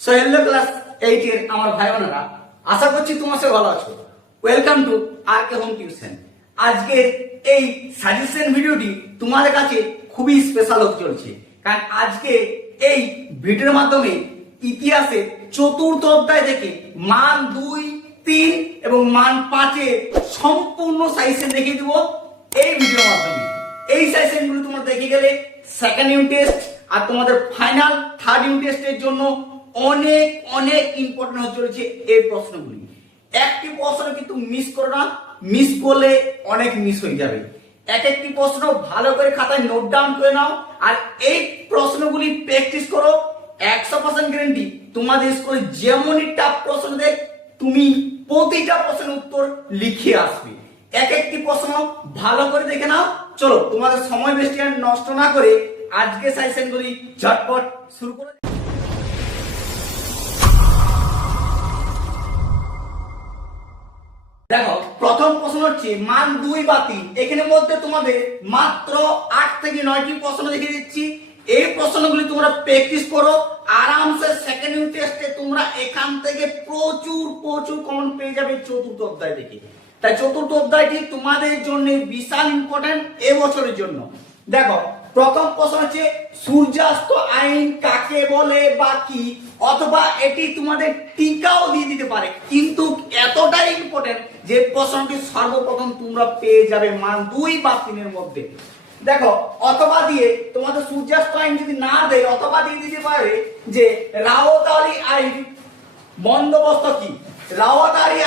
So hello class 8 এর আমার ভাই বোনেরা, আশা করছি তোমার সবাই ভালো আছো। Welcome to R K home tuition. আজকের এই সাজেশন ভিডিওটি তোমাদের কাছে খুবই স্পেশাল হতে চলেছে, কারণ আজকে এই ভিডিওর মাধ্যমে ইতিহাসে চতুর্থ অধ্যায় থেকে মান 2, 3 এবং মান 5 এর সম্পূর্ণ সাজেশন দেখিয়ে দেব এই ভিডিওর মাধ্যমে। এই সাজেশনগুলো তোমরা দেখে গেলে সেকেন্ড ইউনিট টেস্ট আর তোমাদের ফাইনাল থার্ড ইউনিট টেস্টের জন্য অনেক অনেক ইম্পর্টেন্ট হয়ে চলেছে এই প্রশ্নগুলি। একটি প্রশ্ন কিন্তু মিস করো না, মিস করলে অনেক মিস হয়ে যাবে। এক একটি প্রশ্ন ভালো করে খাতায় নোট ডাউন করে নাও, আর এই প্রশ্নগুলি প্র্যাকটিস করো। 100% গ্যারান্টি তোমাদের স্কুলে যেমনই টাফ প্রশ্ন দেখ, তুমি প্রতিটা প্রশ্নের উত্তর লিখে আসবে। এক একটি প্রশ্ন ভালো করে দেখে নাও। চলো তোমাদের সময় বেশি নষ্ট না করে আজকে সাজেশনগুলি ঝটপট শুরু করে। দেখো, প্রথম প্রশ্ন হচ্ছে মান 2 বা 3। এখানের মধ্যে তোমাদের মাত্র 8 থেকে 9টি প্রশ্ন দেখিয়ে দিচ্ছি। এই প্রশ্নগুলি তোমরা প্র্যাকটিস করো আরামসে। সেকেন্ড ইউনিট টেস্টে তোমরা এখান থেকে প্রচুর প্রচুর কমন পেয়ে যাবে চতুর্থ অধ্যায় থেকে। তাই চতুর্থ অধ্যায়টি তোমাদের জন্য বিশাল ইম্পর্টেন্ট এবছরের জন্য। দেখো, প্রথম প্রশ্ন হচ্ছে সূর্যাস্ত আইন কাকে বলে বা কি, অথবা এটি তোমাদের টিকাও দিয়ে দিতে পারে, কিন্তু এতটাই ইম্পর্টেন্ট যে প্রশ্নটি সর্বপ্রথম তোমরা পেয়ে যাবে মান 2 বা 3 এর মধ্যে। দেখো, অথবা দিয়ে তোমাদের সূর্যাস্ত আইন যদি না দেয়, অথবা দিয়ে দিতে পারে যে রাওতালি আইন বন্দোবস্ত কি, রাওতালি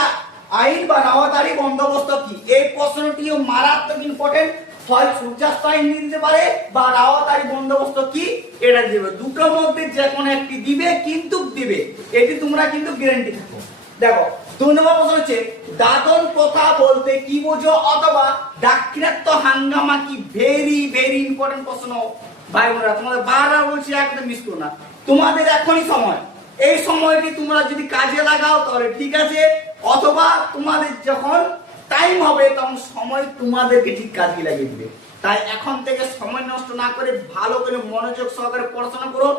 আইন বা রাওতালি বন্দোবস্ত কি। এই প্রশ্নটিও মারাত্মক ইম্পর্টেন্ট। হয় সূর্যাস্ত আইন দিতে পারে বা রাওতালি বন্দোবস্ত কি এটা দিবে, দুটোর মধ্যে যে কোনো একটি দিবে, কিন্তু দিবে, এটি তোমরা কিন্তু গ্যারান্টি থাকো। দেখো, 2 নম্বর প্রশ্ন হচ্ছে দাদন প্রথা বলতে কি বোঝো, অথবা দাক্ষিণাত্য হাঙ্গামা কি। ভেরি ভেরি ইম্পর্টেন্ট প্রশ্ন ভাই বোনেরা, তোমাদের বারবার বলছি একদম মিস করো না। তোমাদের এখনই সময়, এই সময়টি তোমরা যদি কাজে লাগাও তাহলে ঠিক আছে, অথবা তোমাদের যখন টাইম হবে তখন সময় তোমাদেরকে ঠিক কাজে লাগিয়ে দিবে। তাই এখন থেকে সময় নষ্ট না করে ভালো করে মনোযোগ সহকারে পড়াশোনা করো।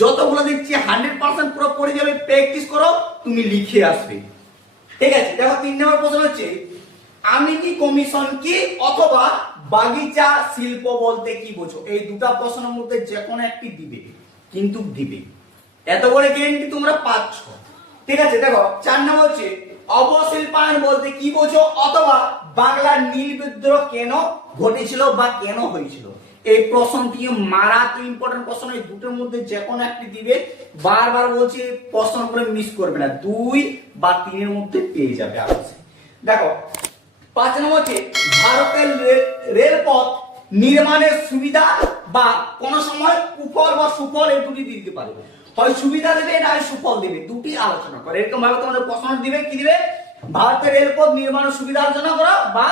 যতগুলো দিচ্ছি 100% পুরো পড়ে যাবে, প্র্যাকটিস করো, তুমি লিখে আসবে। ঠিক আছে। দেখো, 3 নম্বর প্রশ্ন হচ্ছে আমিনি কমিশন কি, অথবা বাগিচা শিল্প বলতে কি বোঝো। এই দুটো প্রশ্নের মধ্যে যে কোনো একটি দিবে, কিন্তু দিবে, এত বড় গ্যারান্টি তোমরা পাচ্ছ। ঠিক আছে। দেখো, 4 নম্বর হচ্ছে অবশিল্পায়ন বলতে কি বোঝো, অথবা বাংলার নীল বিদ্রোহ কেন ঘটেছিল বা কেন হয়েছিল। এই প্রশ্নটি মারাত্মক ইম্পর্টেন্ট প্রশ্ন। এই দুটোর মধ্যে যে কোনো একটি দিবে, বারবার বলছি প্রশ্নগুলো মিস করবে না, 2 বা 3 এর মধ্যে পেয়ে যাবে আরামসে। দেখো, 5 নম্বর হচ্ছে ভারতের রেলপথ নির্মাণের সুবিধা বা কোন সময় কুফল বা সুফল, এই দুটি দিতে পারে। হয় সুবিধা দেবে না সুফল দেবে, দুটি আলোচনা করে। এরকম ভাবে তোমাদের প্রশ্ন দিবে, কি দিবে, ভারতের রেলপথ নির্মাণের সুবিধা আলোচনা করা বা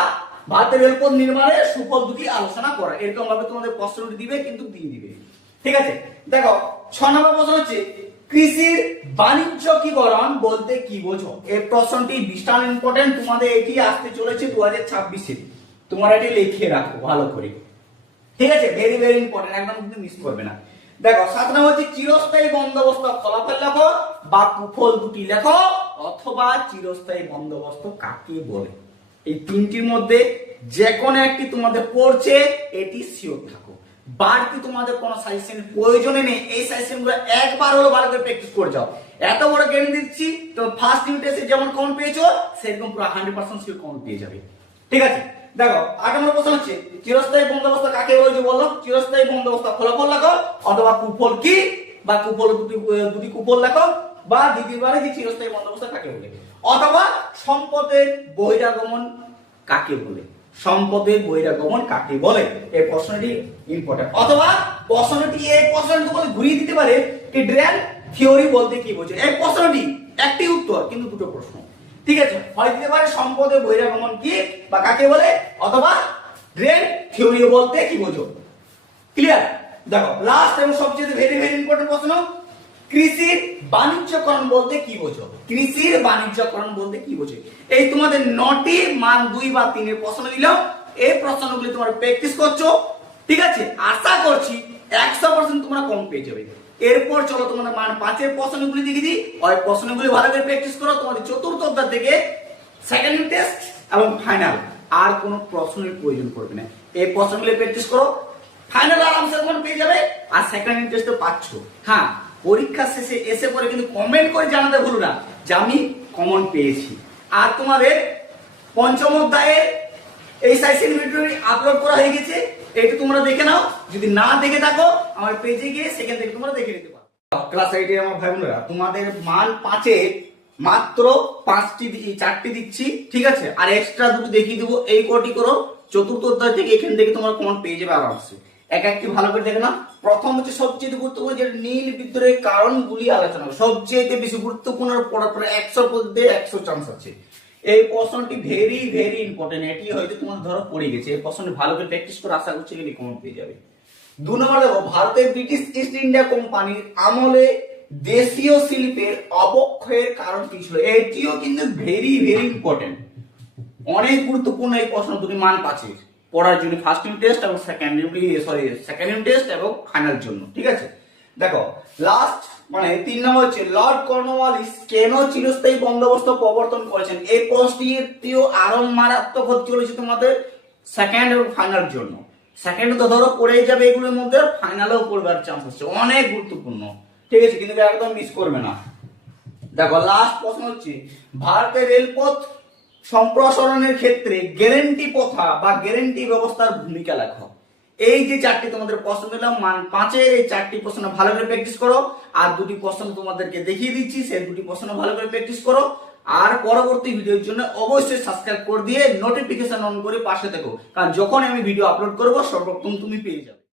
ভারতের রেলপথ নির্মাণের সুফল, দুটি আলোচনা করা। এরকম ভাবে তোমাদের প্রশ্নটি দিবে, কিন্তু দিয়ে দিবে। ঠিক আছে। দেখো, 6 নম্বর প্রশ্ন হচ্ছে কৃষির বাণিজ্যিকীকরণ বলতে কি বোঝো। এই প্রশ্নটি বিশাল ইম্পর্টেন্ট, তোমাদের এটি আসতে চলেছে 2026-এ। তোমরা এটি লিখে রাখো ভালো করে। ঠিক আছে, ভেরি ভেরি ইম্পর্টেন্ট, একদম কিন্তু মিস করবে না। দেখো, 7 নম্বর হচ্ছে চিরস্থায়ী বন্দোবস্ত ফলাফল লেখো বা কুফল দুটি লেখো, অথবা চিরস্থায়ী বন্দোবস্ত কাকে বলে। এই তিনটির মধ্যে যে কোনো একটি তোমাদের পড়ছে, এটি সিওর থাকো। বাড়তি তোমাদের কোনো সাজেশন প্রয়োজনে নেই। এই সাজেশনগুলো একবার হলো ভালো করে প্র্যাকটিস করে যাও। এত বড় জ্ঞান দিচ্ছি, তো ফার্স্ট ইউনিটে যেমন কমন পেয়েছো সেরকম পুরো 100% সিওর কমন পেয়ে যাবে। ঠিক আছে। দেখো, 8 নম্বর প্রশ্ন হচ্ছে চিরস্থায়ী বন্দোবস্ত কাকে বলে। বললাম চিরস্থায়ী বন্দোবস্ত ফলাফল লেখো, অথবা কুফল কি, বা কুফল দুটি কুফল লেখো, বা দ্বিতীয়বারে যে চিরস্থায়ী বন্দোবস্ত কাকে বলে, অথবা সম্পদের বহিরাগমন কাকে বলে। সম্পদের বহিরাগমন কাকে বলে, এই প্রশ্নটি ইম্পর্টেন্ট। অথবা প্রশ্নটি এই প্রশ্নটি তোমাকে ঘুরিয়ে দিতে পারে কি ড্রেন থিওরি বলতে কি বোঝো। এই প্রশ্নটি একটি উত্তর, কিন্তু দুটো প্রশ্ন। ঠিক আছে, হয় দিতে পারে সম্পদের বহিরাগমন কি বা কাকে বলে, অথবা ড্রেন থিওরি বলতে কি বোঝো। ক্লিয়ার। দেখো, লাস্ট এবং সবচেয়ে ভেরি ভেরি ইম্পর্টেন্ট প্রশ্ন, কৃষির বাণিজ্যকরণ বলতে কি বোঝো। কৃষির বাণিজ্যকরণ বলতে কি বোঝো। এই তোমাদের 9টি মান 2 বা 3 এর প্রশ্ন দিলাম। এই প্রশ্নগুলি তোমরা প্র্যাকটিস করছো। ঠিক আছে, আশা করছি 100% তোমরা কম পেয়ে যাবে। এরপর চলো তোমাদের মান 5-এর প্রশ্নগুলি দেখে দিই। ওই প্রশ্নগুলি ভালো করে প্র্যাকটিস করো। তোমাদের চতুর্থ অধ্যায় থেকে সেকেন্ড টেস্ট এবং ফাইনাল আর কোনো প্রশ্নের প্রয়োজন পড়বে না। এই প্রশ্নগুলি প্র্যাকটিস করো, ফাইনাল আরামসে তোমার পেয়ে যাবে। আর সেকেন্ড টেস্টে পাচ্ছ। হ্যাঁ, পরীক্ষা শেষে এসে পরে কিন্তু কমেন্ট করে জানাতে ভুলো না যে আমি কমন পেয়েছি। আর তোমাদের পঞ্চম অধ্যায়ের এই সাইসের ভিডিওটি আপলোড করা হয়ে গেছে, এটা তোমরা দেখে নাও। যদি না দেখে থাকো আমার পেজে গিয়ে সেখান থেকে তোমরা দেখে নিতে পারো। ক্লাস 8 এর আমার ভাই বোনেরা, তোমাদের মান 5-এ মাত্র 4টি দিচ্ছি, ঠিক আছে? আর এক্সট্রা দুটো দেখিয়ে দেবো। এই কটি করো, চতুর্থ অধ্যায় থেকে এখান থেকে তোমরা কমন পেয়ে যাবে আরামসে। এক একটি ভালো করে দেখে নাও। প্রথম হচ্ছে সবচেয়ে গুরুত্বপূর্ণ, যেটা নীল বিদ্রোহের কারণগুলি আলোচনা করো। সবচেয়ে বেশি গুরুত্বপূর্ণ, পড়ার পরে 100 মধ্যে 100 চান্স আছে। এই প্রশ্নটি ভেরি ভেরি ইম্পর্টেন্ট। এটি হয়তো তোমার ধরো পড়ে গেছে। এই প্রশ্নটি ভালো করে প্র্যাকটিস করে আশা করছি এগুলি কমন পেয়ে যাবে। 2 নম্বর দেখো, ভারতের ব্রিটিশ ইস্ট ইন্ডিয়া কোম্পানির আমলে দেশীয় শিল্পের অবক্ষয়ের কারণ কি ছিল? এটিও কিন্তু ভেরি ভেরি ইম্পর্টেন্ট, অনেক গুরুত্বপূর্ণ এই প্রশ্ন দুটি মান 5-এর পড়ার জন্য, ফার্স্ট ইউনিট টেস্ট এবং সেকেন্ড ইউনিট টেস্ট এবং ফাইনাল জন্য, ঠিক আছে? দেখো লাস্ট মানে 3 নম্বর হচ্ছে লর্ড কর্নওয়ালিস কেন চিরস্থায়ী বন্দোবস্ত প্রবর্তন করেছেন? এই প্রশ্নটিও আরো মারাত্মক হতে চলেছে তোমাদের সেকেন্ড এবং ফাইনাল জন্য। সেকেন্ড তো ধরো পড়েই যাবে এগুলোর মধ্যে, ফাইনালেও পড়বার চান্স আছে, অনেক গুরুত্বপূর্ণ, ঠিক আছে? কিন্তু একদম মিস করবে না। দেখো লাস্ট প্রশ্ন হচ্ছে ভারতের রেলপথ সম্প্রসারণের ক্ষেত্রে গ্যারান্টি প্রথা বা গ্যারান্টি ব্যবস্থার ভূমিকা লেখো। এই যে 4টি তোমাদের প্রশ্ন দিলাম মান 5-এর, এই 4টি প্রশ্ন ভালো করে প্র্যাকটিস করো। আর দুটি প্রশ্ন তোমাদেরকে দেখিয়ে দিচ্ছি, সেই দুটি প্রশ্ন ভালো করে প্র্যাকটিস করো। আর পরবর্তী ভিডিওর জন্য অবশ্যই সাবস্ক্রাইব করে দিয়ে নোটিফিকেশন অন করে পাশে থেকো, কারণ যখন আমি ভিডিও আপলোড করবো সর্বপ্রথম তুমি পেয়ে যাবে।